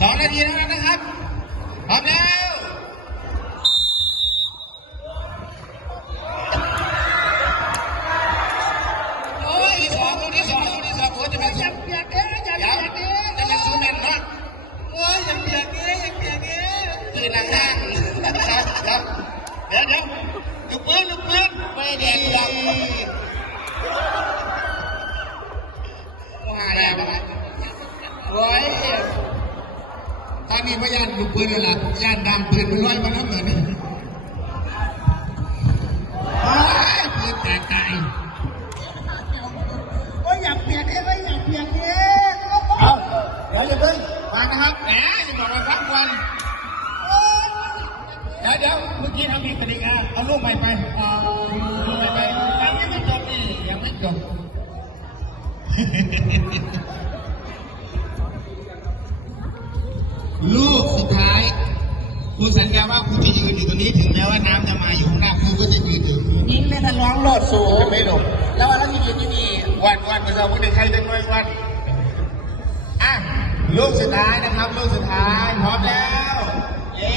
2 นาทีเท่านั้นนะครับพร้อมแล้วโอ้ยลูกที่สองโอ้ยจะเป็นอย่าเปียกเอ๊ะอย่าเปียกเอ๊ะจะเป็นซูเมนเนาะโอ้ยอย่าเปียกเอ๊ะอย่าเปียกเอ๊ะตื่นหลังห้างเดี๋ยวลูกปืนไม่เด็กหรอกว่าแล้วโอ้ยตอนนี้พยานลูกปืนแล้วล่ะย่านดำปืนมันลอยมาแล้วเหมือนปืนแตกไกลโอ้ยอยากเปียกเองอยากเปียกเองเอาเดี๋ยวอย่าเพิ่งฟังนะครับแหมจะบอกว่าพักวันเดี๋ยวเมื่อกี้เอามีกติกาเอาลูกใหม่ไปลูกใหม่ไปยังไม่จบนี่ยังไม่จบลูกสุดท้ายครูสัญญาว่าครูจะยืนอยู่ตรงนี้ถึงแม้ว่าน้ำจะมาอยู่ข้างหน้าครูก็จะยืนอยู่ยิงในทะลองโลดสูงไม่หลบแล้ววันเราจะยืนที่นี่วันเมื่อเราไม่ได้ใครจะน้อยวันอ่ะลูกสุดท้ายนะครับลูกสุดท้ายพร้อมแล้วเย้